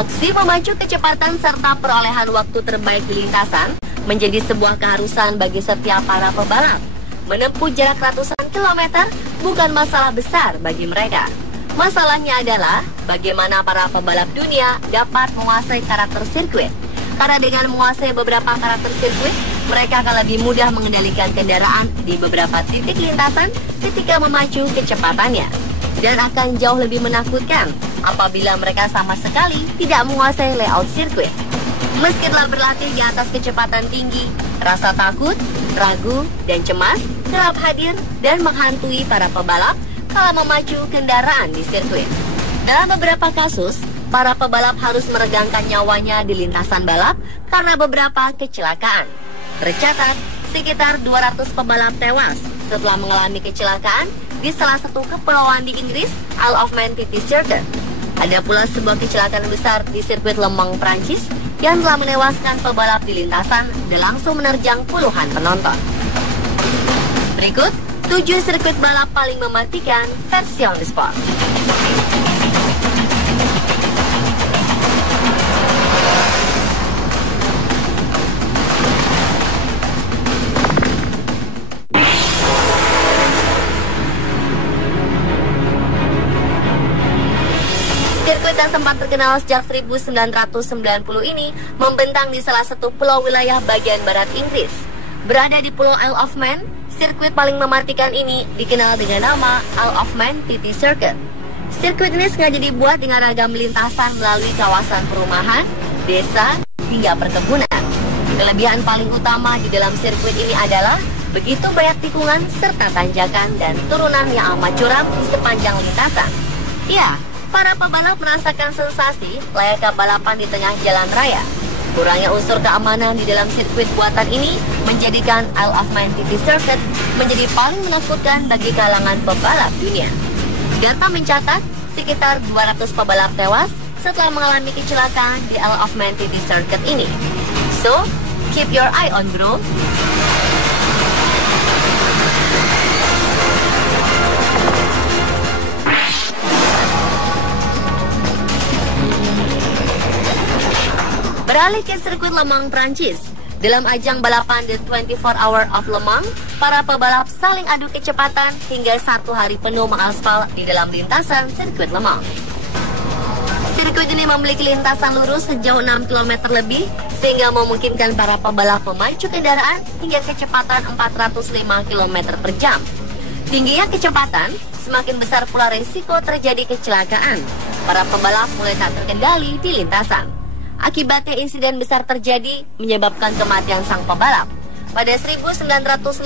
Aksi memacu kecepatan serta perolehan waktu terbaik di lintasan menjadi sebuah keharusan bagi setiap para pebalap. Menempuh jarak ratusan kilometer bukan masalah besar bagi mereka. Masalahnya adalah bagaimana para pebalap dunia dapat menguasai karakter sirkuit. Karena dengan menguasai beberapa karakter sirkuit, mereka akan lebih mudah mengendalikan kendaraan di beberapa titik lintasan ketika memacu kecepatannya. Dan akan jauh lebih menakutkan apabila mereka sama sekali tidak menguasai layout sirkuit. Meski telah berlatih di atas kecepatan tinggi, rasa takut, ragu, dan cemas kerap hadir dan menghantui para pebalap kala memacu kendaraan di sirkuit. Dalam beberapa kasus, para pebalap harus meregangkan nyawanya di lintasan balap karena beberapa kecelakaan. Tercatat, sekitar 200 pebalap tewas setelah mengalami kecelakaan di salah satu kepulauan di Inggris, Isle of Man TT Circuit. Ada pula sebuah kecelakaan besar di sirkuit Le Mans, Prancis, yang telah menewaskan pebalap di lintasan dan langsung menerjang puluhan penonton. Berikut 7 sirkuit balap paling mematikan versi on the spot. Sirkuit yang sempat terkenal sejak 1990 ini membentang di salah satu pulau wilayah bagian barat Inggris. Berada di Pulau Isle of Man, sirkuit paling mematikan ini dikenal dengan nama Isle of Man TT Circuit. Sirkuit ini sengaja dibuat dengan ragam lintasan melalui kawasan perumahan, desa, hingga perkebunan. Kelebihan paling utama di dalam sirkuit ini adalah begitu banyak tikungan serta tanjakan dan turunan yang amat curam di sepanjang lintasan. Ya, para pebalap merasakan sensasi layaknya balapan di tengah jalan raya. Kurangnya unsur keamanan di dalam sirkuit buatan ini menjadikan Isle of Man TT Circuit menjadi paling menakutkan bagi kalangan pebalap dunia. Data mencatat sekitar 200 pebalap tewas setelah mengalami kecelakaan di Isle of Man TT Circuit ini. So, keep your eye on, bro. Beralih ke sirkuit Le Mans, Prancis. Dalam ajang balapan The 24 Hour of Le Mans, para pebalap saling adu kecepatan hingga 1 hari penuh mengaspal di dalam lintasan sirkuit Le Mans. Sirkuit ini memiliki lintasan lurus sejauh 6 km lebih, sehingga memungkinkan para pebalap memacu kendaraan hingga kecepatan 405 km per jam. Tingginya kecepatan, semakin besar pula risiko terjadi kecelakaan. Para pebalap mulai tak terkendali di lintasan. Akibatnya insiden besar terjadi menyebabkan kematian sang pebalap. Pada 1955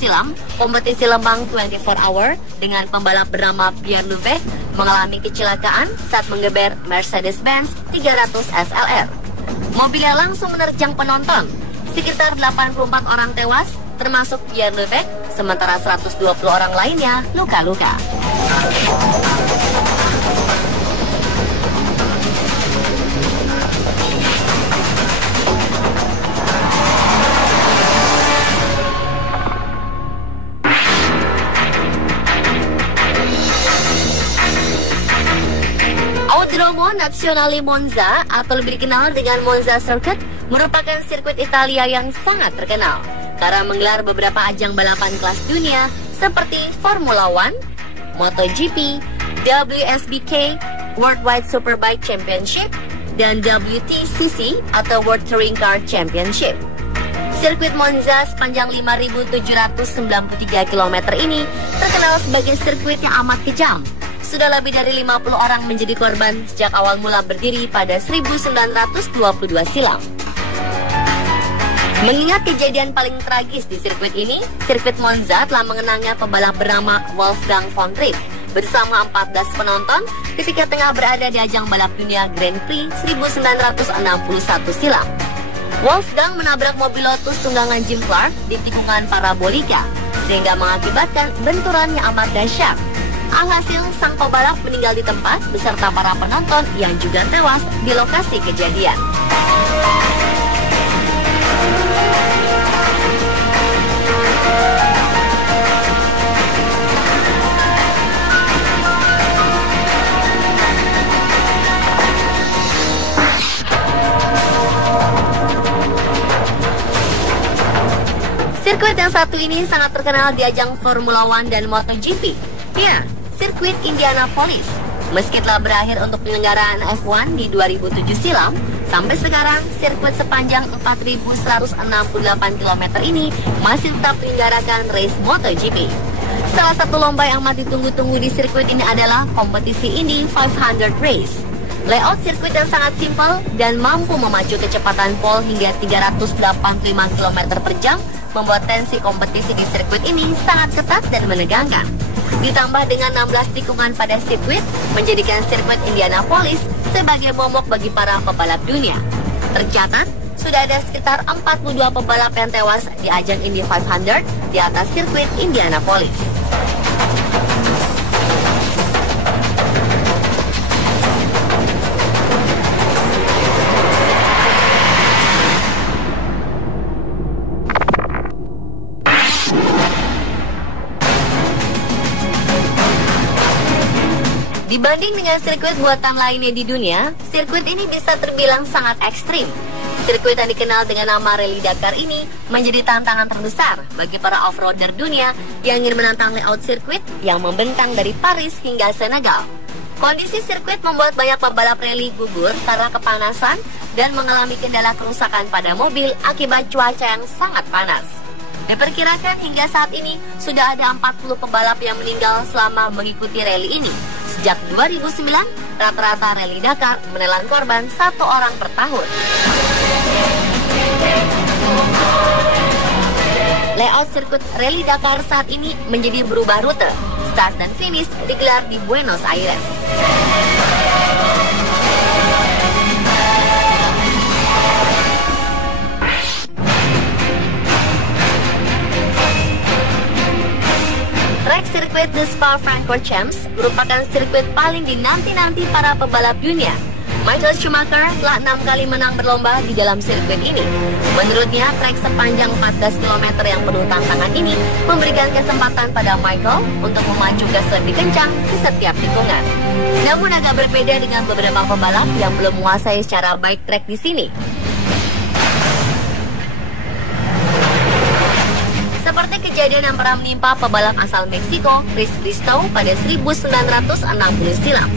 silam, kompetisi Le Mans 24 Hour dengan pembalap bernama Pierre Louvet mengalami kecelakaan saat menggeber Mercedes-Benz 300 SLR. Mobilnya langsung menerjang penonton. Sekitar 84 orang tewas, termasuk Pierre Louvet, sementara 120 orang lainnya luka-luka. Autodromo Nazionale Monza atau lebih dikenal dengan Monza Circuit merupakan sirkuit Italia yang sangat terkenal karena menggelar beberapa ajang balapan kelas dunia seperti Formula One, MotoGP, WSBK, Worldwide Superbike Championship, dan WTCC atau World Touring Car Championship. Sirkuit Monza sepanjang 5.793 km ini terkenal sebagai sirkuit yang amat kejam. Sudah lebih dari 50 orang menjadi korban sejak awal mula berdiri pada 1922 silam. Mengingat kejadian paling tragis di sirkuit ini, sirkuit Monza telah mengenangnya pebalap bernama Wolfgang von Trieb bersama 14 penonton ketika tengah berada di ajang balap dunia Grand Prix 1961 silam. Wolfgang menabrak mobil Lotus tunggangan Jim Clark di tikungan parabolika, sehingga mengakibatkan benturan yang amat dahsyat. Alhasil, sang pebalap meninggal di tempat beserta para penonton yang juga tewas di lokasi kejadian. Sirkuit yang satu ini sangat terkenal di ajang Formula One dan MotoGP. Ya, sirkuit Indianapolis. Meski telah berakhir untuk penyelenggaraan F1 di 2007 silam, sampai sekarang sirkuit sepanjang 4.168 km ini masih tetap menyelenggarakan race MotoGP. Salah satu lomba yang amat ditunggu-tunggu di sirkuit ini adalah kompetisi Indy 500 Race. Layout sirkuit yang sangat simpel dan mampu memacu kecepatan pole hingga 385 km per jam membuat tensi kompetisi di sirkuit ini sangat ketat dan menegangkan. Ditambah dengan 16 tikungan pada sirkuit, menjadikan sirkuit Indianapolis sebagai momok bagi para pebalap dunia. Tercatat, sudah ada sekitar 42 pebalap yang tewas di ajang Indy 500 di atas sirkuit Indianapolis. Dibanding dengan sirkuit buatan lainnya di dunia, sirkuit ini bisa terbilang sangat ekstrim. Sirkuit yang dikenal dengan nama Rally Dakar ini menjadi tantangan terbesar bagi para off-roader dunia yang ingin menantang layout sirkuit yang membentang dari Paris hingga Senegal. Kondisi sirkuit membuat banyak pembalap rally gugur karena kepanasan dan mengalami kendala kerusakan pada mobil akibat cuaca yang sangat panas. Diperkirakan hingga saat ini sudah ada 40 pembalap yang meninggal selama mengikuti rally ini. Sejak 2009, rata-rata Rally Dakar menelan korban 1 orang per tahun. Layout sirkuit Rally Dakar saat ini menjadi berubah rute. Start dan finish digelar di Buenos Aires. Trek sirkuit The Spa-Francorchamps merupakan sirkuit paling dinanti-nanti para pebalap dunia. Michael Schumacher telah 6 kali menang berlomba di dalam sirkuit ini. Menurutnya, trek sepanjang 14 km yang penuh tantangan ini memberikan kesempatan pada Michael untuk memacu gas lebih kencang di setiap tikungan. Namun agak berbeda dengan beberapa pembalap yang belum menguasai secara baik trek di sini. Seperti kejadian yang pernah menimpa pebalap asal Meksiko, Chris Briscoe pada 1960 silam.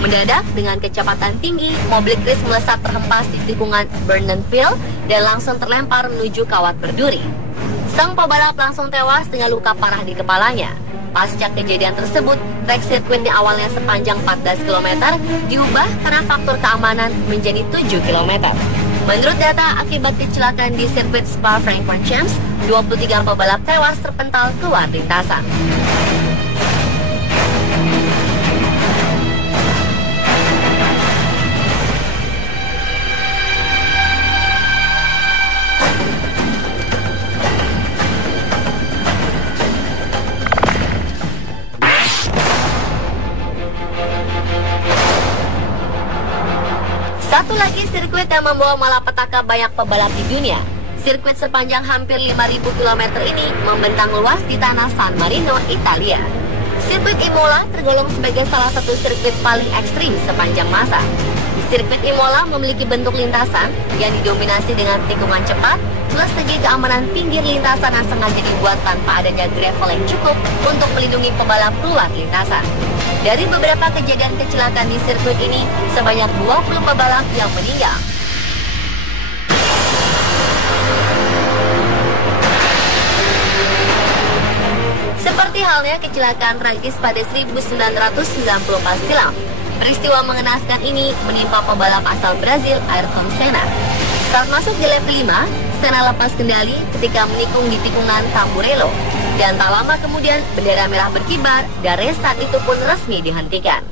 Mendadak dengan kecepatan tinggi, mobil Chris melesat terhempas di tikungan Burnenfield dan langsung terlempar menuju kawat berduri. Sang pebalap langsung tewas dengan luka parah di kepalanya. Pasca kejadian tersebut, trek sirkuit yang awalnya sepanjang 14 km diubah karena faktor keamanan menjadi 7 km. Menurut data, akibat kecelakaan di sirkuit Spa-Francorchamps, 23 pebalap tewas terpental keluar lintasan. Satu lagi sirkuit yang membawa malapetaka banyak pebalap di dunia. Sirkuit sepanjang hampir 5.000 km ini membentang luas di tanah San Marino, Italia. Sirkuit Imola tergolong sebagai salah satu sirkuit paling ekstrim sepanjang masa. Sirkuit Imola memiliki bentuk lintasan yang didominasi dengan tikungan cepat, plus segi keamanan pinggir lintasan yang sengaja dibuat tanpa adanya gravel yang cukup untuk melindungi pembalap keluar lintasan. Dari beberapa kejadian kecelakaan di sirkuit ini, sebanyak 20 pebalap yang meninggal. Seperti halnya kecelakaan tragis pada 1994 silam. Peristiwa mengenaskan ini menimpa pebalap asal Brazil, Ayrton Senna. Saat masuk di lap 5, Senna lepas kendali ketika menikung di tikungan Tamburello. Dan tak lama kemudian, bendera merah berkibar dan race saat itu pun resmi dihentikan.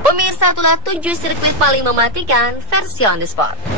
Pemirsa, itulah 7 sirkuit paling mematikan versi On The Spot.